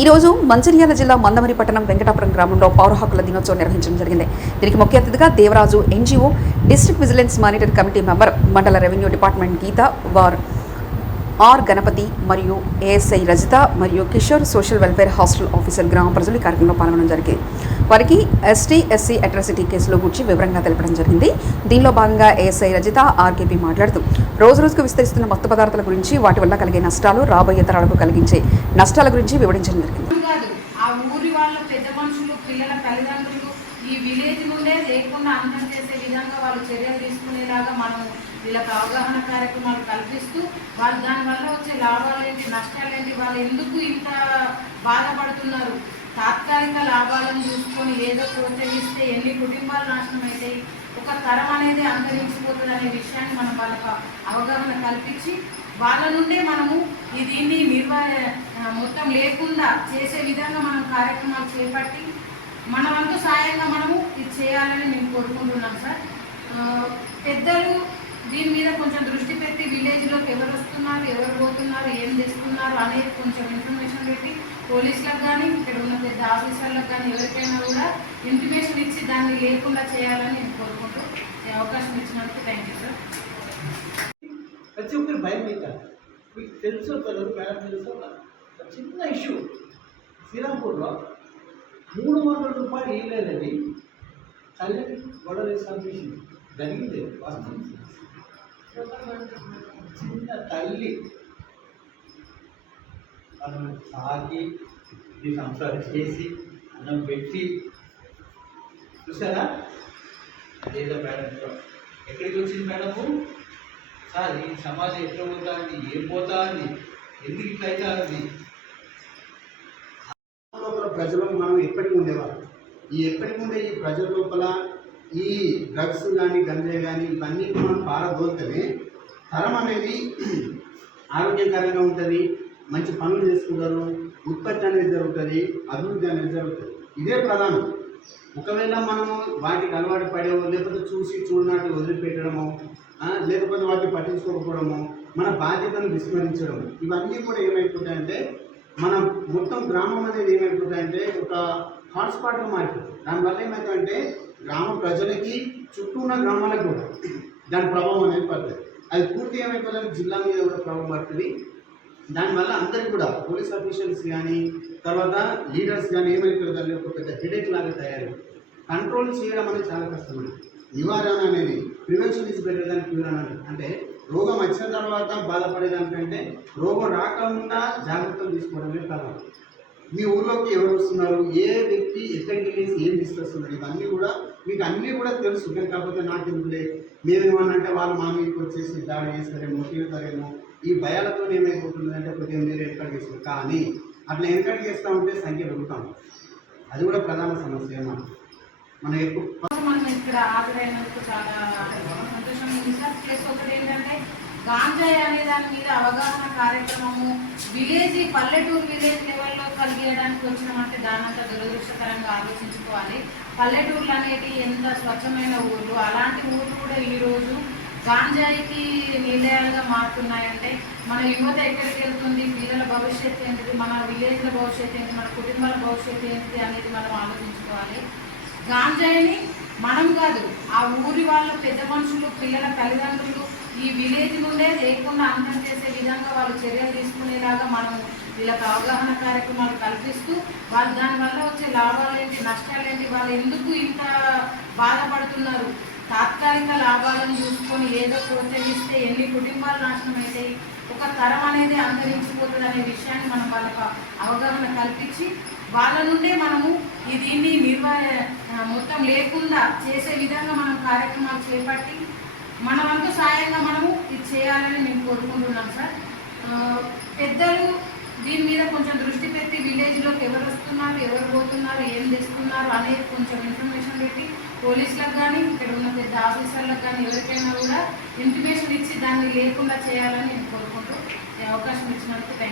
ఈరోజు మంచిర్యాల జిల్లా మందమరి పట్టణం వెంకటాపురం గ్రామంలో పౌర హక్కుల దినోత్సవం నిర్వహించడం జరిగింది. దీనికి ముఖ్య అతిథిగా Devaraju NGO, district vigilance monitor committee member, మండల revenue department Geetha R Ganapathi మరియు ఏఎస్ఐ రజిత మరియు Kishore social welfare hostel officer గ్రామ ప్రజలు ఈ కార్యక్రమంలో పాల్గొనడం జరిగింది. వారికి ఎస్టీ/ఎస్సీ అట్రాసిటీ కేసులో గురించి వివరంగా తెలపడం జరిగింది. దీనిలో భాగంగా ఏఎస్ఐ రజిత ఆర్కేపీ మాట్లాడుతూ రోజుకు విస్తరిస్తున్న మత్తు పదార్థాల గురించి, వాటి వల్ల కలిగే నష్టాలు, రాబోయే తరాలకు కలిగించే నష్టాల గురించి వివరించడం జరిగింది. ఈ విలేజ్ నుండే లేకుండా అంతం చేసే విధంగా వాళ్ళు చర్యలు తీసుకునేలాగా మనం వీళ్ళకి అవగాహన కార్యక్రమాలు కల్పిస్తూ వాళ్ళు దానివల్ల వచ్చే లాభాలేంటి, నష్టాలేంటి, వాళ్ళు ఎందుకు ఇంత బాధపడుతున్నారు, తాత్కాలిక లాభాలను చూసుకొని ఏదో ప్రోత్సహిస్తే ఎన్ని కుటుంబాలు నాశనం అవుతాయి, ఒక తరం అనేది అంతరించిపోతుంది అనే విషయాన్ని మనం వాళ్ళకు అవగాహన కల్పించి వాళ్ళ నుండే మనము దీన్ని మొత్తం లేకుండా చేసే విధంగా మనం కార్యక్రమాలు చేపట్టి మనమంతా సాయంగా మనము ఇది చేయాలని నేను కోరుకుంటున్నాను సార్. పెద్దలు దీని మీద కొంచెం దృష్టి పెట్టి విలేజ్లోకి ఎవరు వస్తున్నారు, ఎవరు పోతున్నారు, ఏం చేస్తున్నారు అనేది కొంచెం ఇన్ఫర్మేషన్ పెట్టి పోలీసులకు కానీ ఇక్కడ ఉన్న పెద్ద ఆఫీసర్లకు కానీ ఎవరికైనా కూడా ఇన్ఫర్మేషన్ ఇచ్చి దాన్ని లేకుండా చేయాలని నేను కోరుకుంటూ ఈ అవకాశం ఇచ్చినందుకు థ్యాంక్ యూ సార్. ప్రతి ఒక్కరు భయం అవుతారు. మీకు తెలుసో తెలియదు మేడం, తెలుసో చిన్న ఇష్యూ శ్రీరాంపూర్లో 300 రూపాయలు ఇవ్వలేదని తల్లిని గొడవ సంపించింది జరిగింది. వాస్తవం చిన్న తల్లి మనం సాగి ఈ సంసారం చేసి అన్నం పెట్టి చూసారా. అదేదో మేడం ఎక్కడికి వచ్చింది మేడము, సార్ ఈ సమాజం ఎట్లా పోతా ఉంది, ఏం పోతా ఉంది, ఎందుకు ఇట్లా అవుతా ఉంది. ప్రజలు మనం ఎప్పటికి ఉండేవాళ్ళం. ఎప్పటికి ఉండే ఈ ప్రజల లోపల ఈ డ్రగ్స్ కానీ, గంజాయి కానీ ఇవన్నీ మనం పారదోలుతూనే తరం అనేది ఆరోగ్యకరంగా ఉంటుంది, మంచి పనులు చేసుకుంటారు, ఉత్పత్తి అనేది జరుగుతుంది, అభివృద్ధి అనేది జరుగుతుంది. ఇదే ప్రధానం. ఒకవేళ మనము వాటికి అలవాటు పడేవో, లేకపోతే చూడనాటి వదిలిపెట్టడము, లేకపోతే వాటిని పట్టించుకోకపోవడము, మన బాధ్యతను విస్మరించడము, ఇవన్నీ కూడా ఏమైపోతాయంటే మన మొత్తం గ్రామం అనేది ఏమైపోతాయంటే ఒక హాట్స్పాట్గా మారిపోతుంది. దానివల్ల ఏమవుతుందంటే గ్రామ ప్రజలకి, చుట్టూ ఉన్న గ్రామాలకు కూడా దాని ప్రభావం అనేది పడుతుంది. అది పూర్తి ఏమైపోతుంది, జిల్లా మీద కూడా ప్రభావం పడుతుంది. దానివల్ల అందరికీ కూడా పోలీస్ ఆఫీషియల్స్ కానీ, తర్వాత లీడర్స్ కానీ ఏమైపోతుంది, ఒక పెద్ద హెడేక్ లాగా తయారు. కంట్రోల్ చేయడం అనేది చాలా కష్టమైనది. నివారణ అనేది prevention is better than cure అనేది. అంటే రోగం వచ్చిన తర్వాత బాధపడేదానికంటే రోగం రాకుండా జాగ్రత్తలు తీసుకోవడమే కారణం. మీ ఊళ్ళోకి ఎవరు వస్తున్నారు, ఏ వ్యక్తి ఎక్కడికి వెళ్ళేసి ఏం తీసుకొస్తున్నారు, ఇవన్నీ కూడా మీకు అన్నీ కూడా తెలుసు. కానీ కాకపోతే నాకు ఎందుకులే, మేమేమన్నంటే వాళ్ళు మా మీదకి వచ్చేసి దాడి చేస్తారేమో, తీరుతారేమో, ఈ భయాలతో ఏమైపోతుందంటే కొద్దిగా మీరు వెనకడికి చేస్తారు. కానీ అట్లా వెనకడికి చేస్తూ ఉంటే సంఖ్య పెరుగుతాం. అది కూడా ప్రధాన సమస్య. మనం ఎప్పుడు ఇక్కడ హాజరైనందుకు చాలా సంతోషం ఉంది సార్. ప్లస్ ఒకటి ఏంటంటే గాంజాయి అనే దాని మీద అవగాహన కార్యక్రమము పల్లెటూరు విలేజ్ లెవెల్లో కలిగేయడానికి వచ్చినామంటే దానంతా దురదృష్టకరంగా ఆలోచించుకోవాలి. పల్లెటూర్లు అనేవి ఎంత స్వచ్ఛమైన ఊళ్ళు, అలాంటి ఊళ్ళు కూడా ఈరోజు గాంజాయికి నిలయాలుగా మారుతున్నాయంటే మన యువత ఎక్కడికి వెళ్తుంది, పిల్లల భవిష్యత్తు ఏంటిది, మన విలేజ్ల భవిష్యత్తు ఏంటి, మన కుటుంబాల భవిష్యత్తు ఏంటిది అనేది మనం ఆలోచించుకోవాలి. గాంజాయిని మనం కాదు, ఆ ఊరి వాళ్ళ పెద్ద మనుషులు, పిల్లల తల్లిదండ్రులు ఈ విలేజ్ నుండే లేకుండా అంతం చేసే విధంగా వాళ్ళు చర్యలు తీసుకునేలాగా మనం వీళ్ళకి అవగాహన కార్యక్రమాలు కల్పిస్తూ వాళ్ళు దానివల్ల వచ్చే లాభాలేంటి, నష్టాలేంటి, వాళ్ళు ఎందుకు ఇంత బాధపడుతున్నారు, తాత్కాలిక లాభాలను చూసుకొని ఏదో ప్రోత్సహిస్తే ఎన్ని కుటుంబాలు నాశనం అవుతాయి, ఒక తరం అనేది అంతరించిపోతుంది అనే విషయాన్ని మనం వాళ్ళకు అవగాహన కల్పించి వాళ్ళ నుండే మనము దీన్ని మొత్తం లేకుండా చేసే విధంగా మనం కార్యక్రమాలు చేపట్టి మనమంతా సాయంగా మనము ఇది చేయాలని నేను కోరుకుంటున్నాం సార్. పెద్దలు దీని మీద కొంచెం దృష్టి పెట్టి విలేజ్లోకి ఎవరు వస్తున్నారు, ఎవరు పోతున్నారు, ఏం చేస్తున్నారు అనేది కొంచెం ఇన్ఫర్మేషన్ పెట్టి పోలీసులకు కానీ ఇక్కడ ఉన్న పెద్ద ఆఫీసర్లకు కానీ ఎవరికైనా కూడా ఇన్ఫర్మేషన్ ఇచ్చి దాన్ని లేకుండా చేయాలని నేను కోరుకుంటూ ఈ అవకాశం ఇచ్చినందుకు థ్యాంక్ యూ.